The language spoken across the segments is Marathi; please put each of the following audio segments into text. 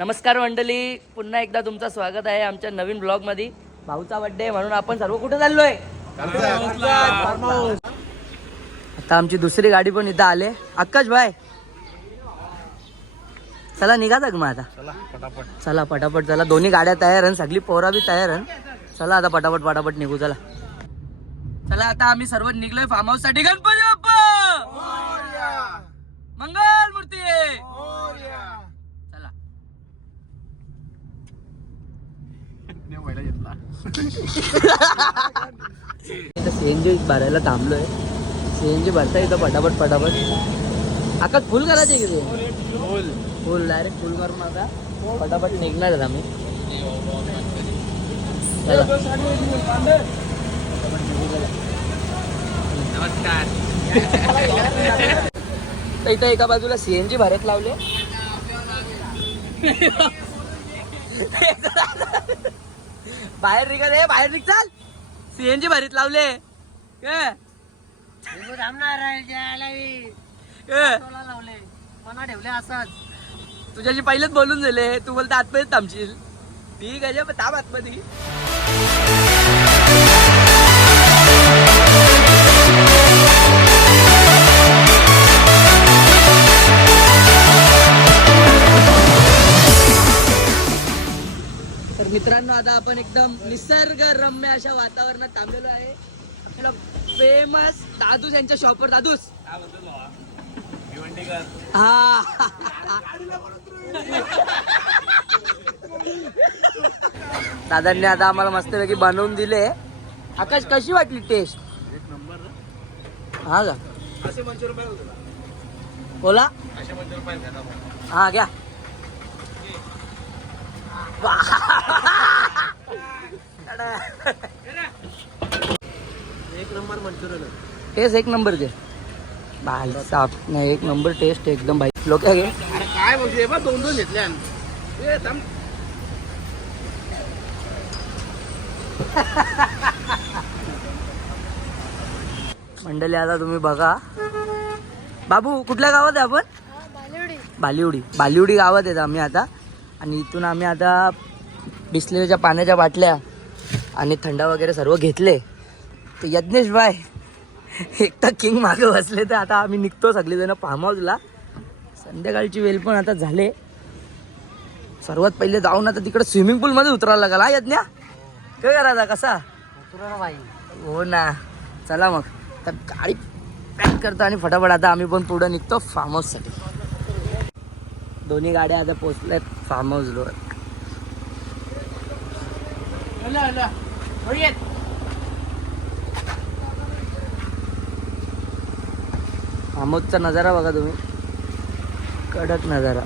नमस्कार मंडळी, पुन्हा एकदा तुमचं स्वागत आहे आमच्या नवीन ब्लॉग मध्ये. भाऊचा बर्थडे म्हणून आपण सर्व कुठे चाललोय? आता आमची दुसरी गाडी पण इथं आले. आकाश भाई चला निघाता मग आता. चला पटापट चला. दोन्ही गाड्या तयार आहे, सगळी पोरा बी तयार आहे. चला आता पटापट निघू. चला चला आता आम्ही सर्व निघलोय फार्म हाऊस साठी. गणपती बाप्पा मंगल मूर्ती. चला सीएनजी भरायला थांबलोय. सीएनजी भरता येतं पटापट. आकाश फुल करायचे किती? फुल डायरेक्ट फुल करून आता पटापट निघणार आहेत आम्ही. नमस्कार. इथं एका बाजूला सीएनजी भरत लावले. बाहेर निघाल, बाहेर निघ चाल. सीएनजी भरीत लावले. ठेवले असंच तुझ्याशी पहिलेच बोलून झाले. तू बोलता आतमध्ये थांबशील. ठीक आहे पण थांब आतमध्ये. तर मित्रांनो आता आपण एकदम निसर्गरम्य अशा वातावरणात थांबलेलो आहे. आपल्याला फेमस दादूस यांच्या शॉपवर. दादूस हा दादांनी आता आम्हाला मस्तपैकी बनवून दिले. आकाश कशी वाटली टेस्ट? एक नंबर. हा का? बोला. हा घ्या. एक नंबर मंचुरियन टेस्ट. एक नंबर दे भाई साहब. नाही एक नंबर टेस्ट एकदम भाई. लोक काय बोलते बा? दोन घेतल्या. मंडळी आता तुम्ही बघा. बाबू कुठल्या गावात आहे आपण? बालिवडी गावात येत आम्ही आता. आणि इथून आम्ही आता बिस्लेरीच्या पाण्याच्या बाटल्या आणि थंडा वगैरे सर्व घेतले. तर यज्ञेश भाई एकटा किंग मागे बसले. तर आता आम्ही निघतो सगळेजण फार्म हाऊसला. संध्याकाळची वेळ पण आता झाले. सर्वात पहिले जाऊन आता तिकडे स्विमिंग पूल मध्ये उतरायला लागला. हा यज्ञा काय करायचा? कसा भाई? हो ना. चला मग तर गाडी पॅक करतो आणि फटाफट आता आम्ही पण पुढे निघतो फार्म हाऊस साठी. दोन्ही गाड्या आता पोहोचल्यात फार्म हाऊसवर. फार्म हाऊसचा नजारा बघा तुम्ही. कडक नजारा.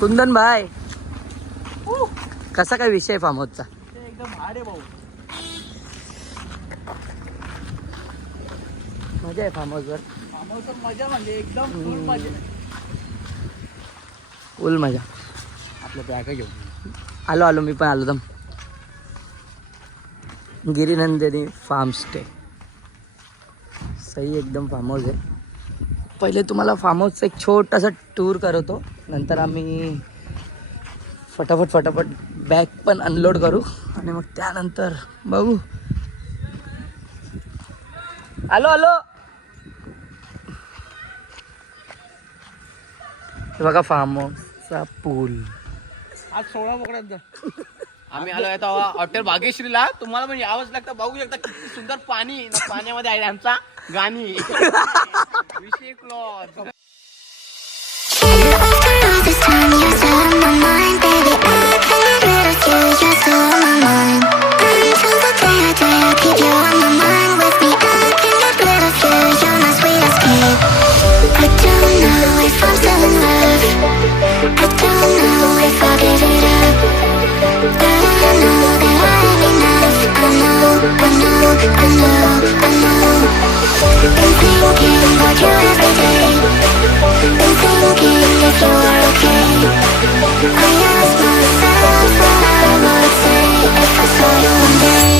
कुंदन भाई कसा काय विषय फार्म हाऊसचा? एकदम भारी भाऊ. मजा आहे फार्म हाऊसवर. फार्म हाऊसवर मजा म्हणजे एकदम फुल मजा. आपलं बॅग घेऊन आलो मी पण आलो. गिरिनंदिनी फार्म स्टे सही एकदम फार्म हाऊस आहे. पहिले तुम्हाला फार्म हाऊसचा एक छोटासा टूर करवतो. नंतर आम्ही फटाफट बॅग पण अनलोड करू आणि मग त्यानंतर बघू. आलो बघा फार्म हाऊसचा पूल. आज 16 मोकळ्यांचा आम्ही आलो आता हॉटेल भाग्यश्रीला. तुम्हाला पण यावंच लागतं. बघू शकता किती सुंदर पाणी. पाण्यामध्ये आहे आमचा गाणी विषय cloth. This time you're still on my mind, baby. I can't get rid of you. You're still on my mind. Until the day I die, I'll keep you on my mind with me. I can't get rid of you. You're my sweet escape. I don't know if I'm still in love. I don't know if I'll give it up. But I know that I am enough. I know. Been thinking about you every day. Been thinking if you were okay. I ask myself what I would say if I saw you one day.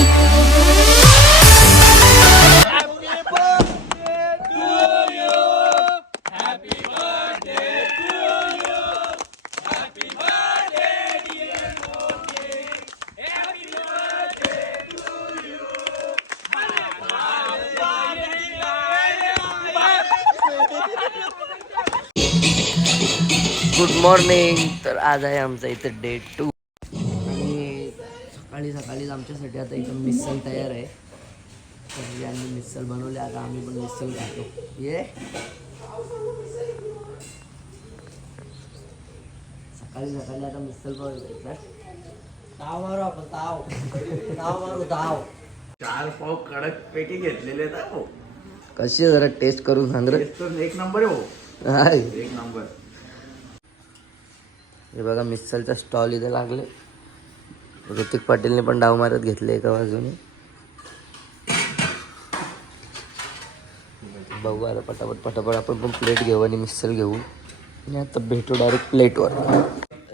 Good morning. तर आज आहे आमचा इथं डे 2 आणि सकाळी सकाळीच आमच्यासाठी आता इथं मिसल तयार आहे. तर यांनी मिसल बनवले, आता आम्ही पण मिसल खातो. ये सकाळी सकाळी आता मिसल बनवलं. ताव मारू आपण, ताव ताव मारू ताव. 4 पाव कडक पेटी घेतलेले आहेत हो. कशी आहे जरा टेस्ट करून सांग रे. तर एक नंबर आहे हो. हाय, एक नंबर. हे बघा मिसलचा स्टॉल इथे लागले. ऋतिक पाटीलने पण डाव मारत घेतले एका बाजूने. बघू आता पटापट आपण पण प्लेट घेऊ आणि मिसल घेऊ आणि आता भेटू डायरेक्ट प्लेटवर.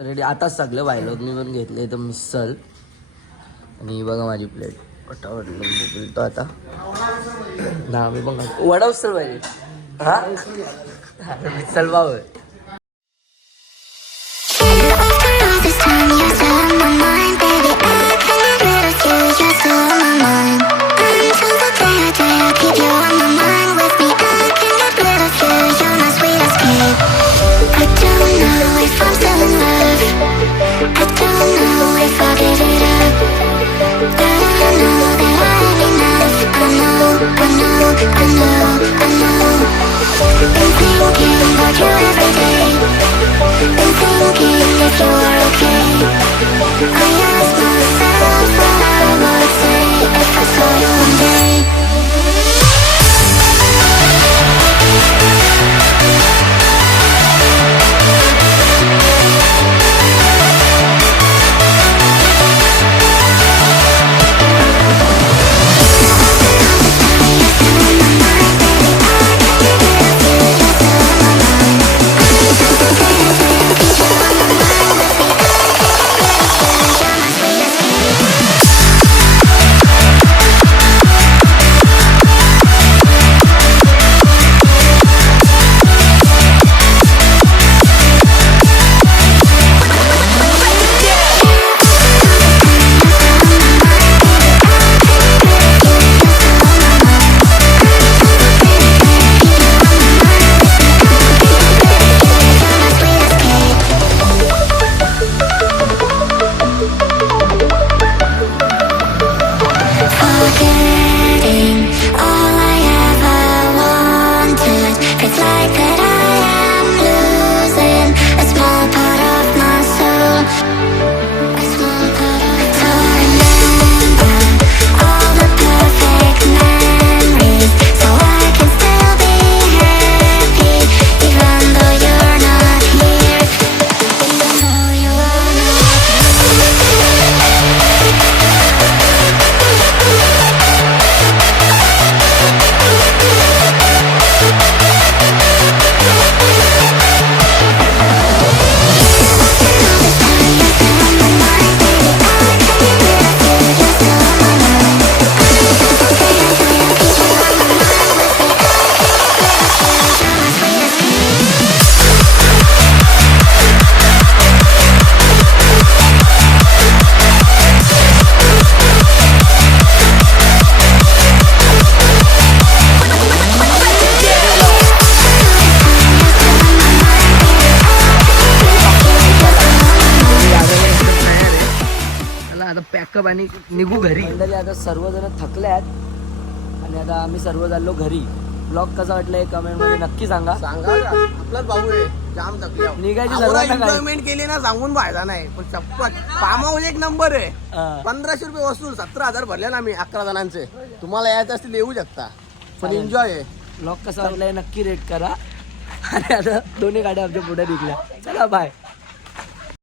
रेडी आता सगळं व्हायला. मी पण घेतले तर मिसल आणि ही बघा माझी प्लेट. पटापट बोलतो आता ना. आम्ही पण वडा उचल पाहिजे. हा मिसल भाव आहे. After all this time, you're still on my mind, baby. I can't get rid of you. You're still on my mind. Until the day I die, I'll keep you on my mind with me. I can't get rid of you. You're my sweet escape. I don't know if I'm still in love. I don't know if I'll give it up. But I know that I ain't enough. I know. Been thinking about you every day. Been thinking if you were okay. I ask myself what I would say if I saw you one day. Pack up आणि निघू घरी. आता सर्वजण थकल्यात आणि आता आम्ही सर्व चाललो घरी. ब्लॉग कसा वाटला हे कमेंट मध्ये नक्की सांगा. आपलाच भाऊ आहे. जाम थकले. निघायची सर्वांना काय एन्जॉयमेंट केली ना सांगून फायदा नाही. पण चप्पल फार्म हाऊस एक नंबर आहे. 1500 रुपये वसूल 17,000 भरले ना आम्ही 11 जणांचे. तुम्हाला यायचं असतील येऊ शकता. पण एन्जॉय आहे. ब्लॉग कसा वाटला हे नक्की रेट करा. आणि आता दोन्ही गाड्या आमच्या पुढे निघल्या. चला बाय.